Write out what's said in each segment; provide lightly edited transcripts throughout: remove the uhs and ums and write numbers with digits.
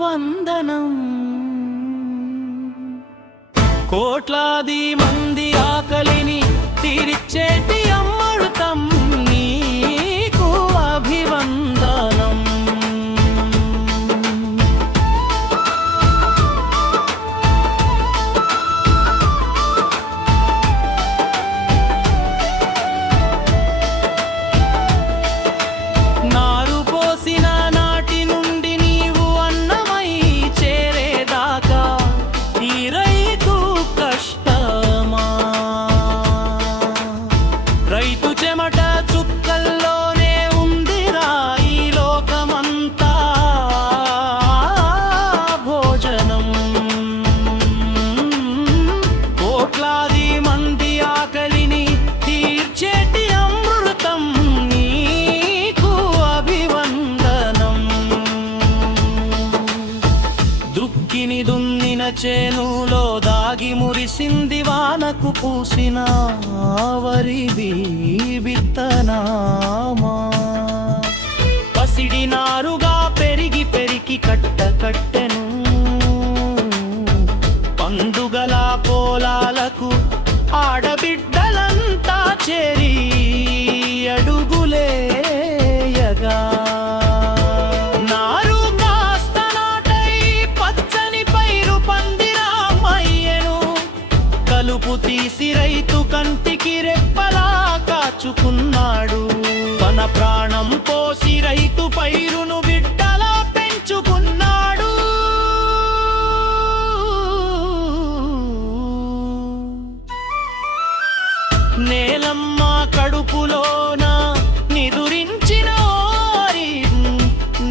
వందనం. కోట్లాది మంది ఆకలిని తీర్చేటి అమృతం నీకు అభివందనం. నారు పోసిన నాటి నుండి నీవు అన్నమై చేరేదాకా ఈ రైతు కష్టమా. రైతు చెమట చుక్కల్లోనే ఉందిరా ఈ లోకమంతా భోజనం. కోట్లాది మంది ఆకలిని తీర్చేటి అమృతం నీకు అభివందనం. దుక్కిని దున్నిన చేనులో దాగి మురిసింది వానకు పూసిన వరి విత్తనామా. పసిడి నారుగా పెరిగి పెరిగి కట్టెను పండుగల కోలాలకు ఆడబిడ్డలంతా చేరి అడుగులేయగా. నారు కాస్త నాటై పచ్చని పైరు పందిరామయ్యెను. కలుపు తీసి రైతు కంటికి రెప్పలా కాచుకున్నాడు. తన ప్రాణం పోసి రైతు పైరును బిడ్డలా పెంచుకున్నాడు. నేలమ్మ కడుపులోన నిదురించిన ఓరి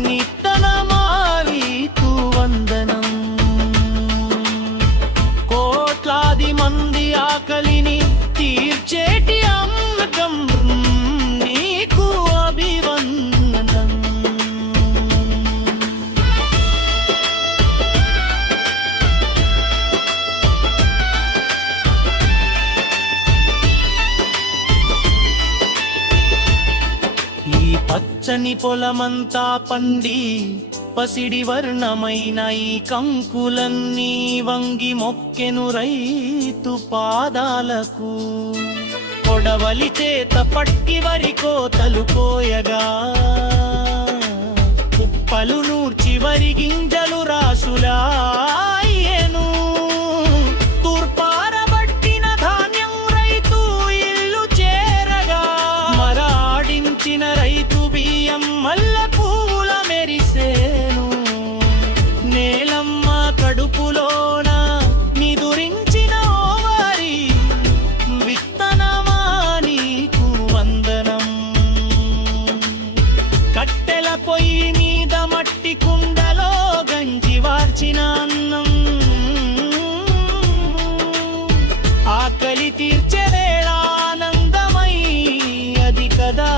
నిత్తనమావికు వందనం. కోట్లాది మంది ఆకలిని తీర్చేటి అమృతం నీకు అభివందనం. ఈ పచ్చని పొలమంతా పండి పసిడి వర్ణమైన ఈ కంకులన్నీ వంగి మొక్కెను రైతు పాదాలకు. కొడవలి చేత పట్టి వరి కోతలు కోయగా కుప్పలు నూర్చి వరి గింజలు రాసులాయెను. తూర్పారబట్టిన ధాన్యం రైతు ఇల్లు చేరగా మరాడించిన రైతు బియ్యం మల్లె పూల మెరిసేను. నేలమ్మ కడుపులోన నిదురించిన ఓవరి విత్తనమా నీకు వందనం. కట్టెల పొయ్యి మీద మట్టి కుండలో గంజి వార్చిన అన్నం ఆకలి తీర్చే వేళ ఆనందమై అది కదా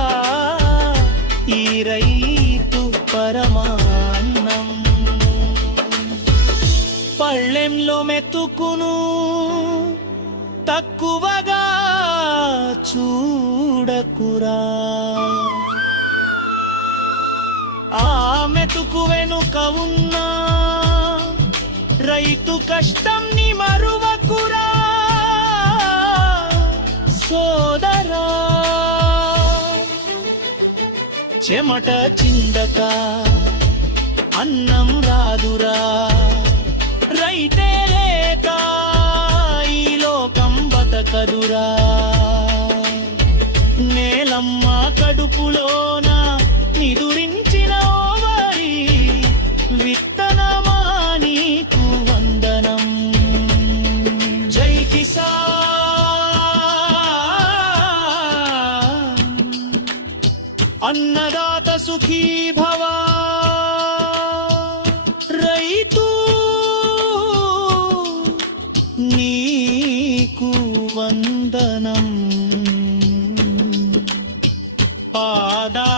ఈ రైతు పరమాన్నం. పళ్ళెంలో మెతుకును తక్కువగా చూడకురా. ఆ మెతుకు వెనుక ఉన్న రైతు కష్టం ని మరువకురా సోదరా. చెమట చిందక అన్నం రాదురా. రైతే లేక ఈ లోకం బతకదురా. నేలమ్మ కడుపులోన నిదురించిన ఓవరి విత్తనమా నీకు వందనం. జై కిసాన్ అన్నదాత సుఖీ భవ. రైతు నీకు వందనం. పాదా